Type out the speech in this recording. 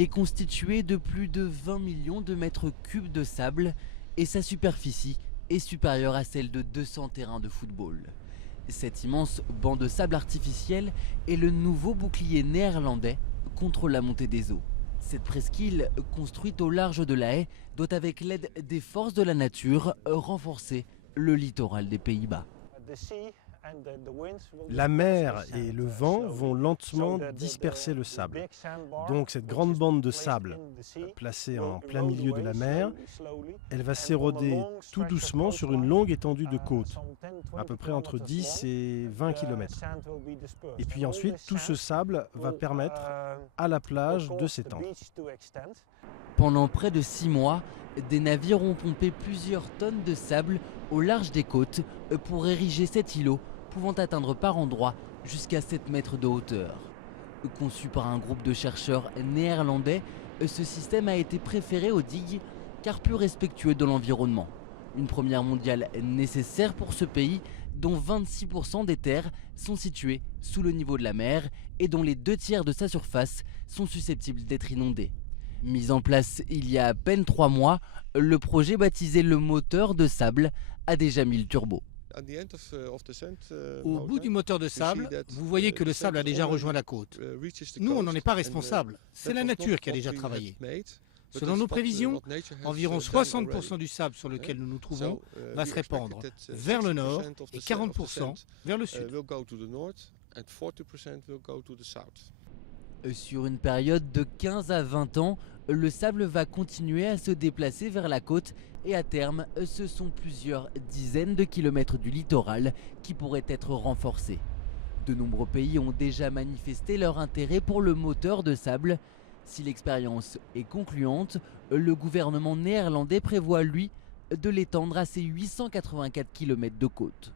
Il est constitué de plus de 20 millions de mètres cubes de sable et sa superficie est supérieure à celle de 200 terrains de football. Cet immense banc de sable artificiel est le nouveau bouclier néerlandais contre la montée des eaux. Cette presqu'île, construite au large de la Haye, doit avec l'aide des forces de la nature renforcer le littoral des Pays-Bas. La mer et le vent vont lentement disperser le sable. Donc cette grande bande de sable, placée en plein milieu de la mer, elle va s'éroder tout doucement sur une longue étendue de côte, à peu près entre 10 et 20 km. Et puis ensuite, tout ce sable va permettre à la plage de s'étendre. Pendant près de 6 mois, des navires ont pompé plusieurs tonnes de sable au large des côtes pour ériger cet îlot, pouvant atteindre par endroits jusqu'à 7 mètres de hauteur. Conçu par un groupe de chercheurs néerlandais, ce système a été préféré aux digues car plus respectueux de l'environnement. Une première mondiale nécessaire pour ce pays dont 26% des terres sont situées sous le niveau de la mer et dont les 2/3 de sa surface sont susceptibles d'être inondées. Mis en place il y a à peine 3 mois, le projet baptisé le moteur de sable a déjà mis le turbo. Au bout du moteur de sable, vous voyez que le sable a déjà rejoint la côte. Nous, on n'en est pas responsable. C'est la nature qui a déjà travaillé. Selon nos prévisions, environ 60% du sable sur lequel nous nous trouvons va se répandre vers le nord et 40% vers le sud. Sur une période de 15 à 20 ans, le sable va continuer à se déplacer vers la côte et à terme, ce sont plusieurs dizaines de kilomètres du littoral qui pourraient être renforcés. De nombreux pays ont déjà manifesté leur intérêt pour le moteur de sable. Si l'expérience est concluante, le gouvernement néerlandais prévoit, lui, de l'étendre à ses 884 km de côte.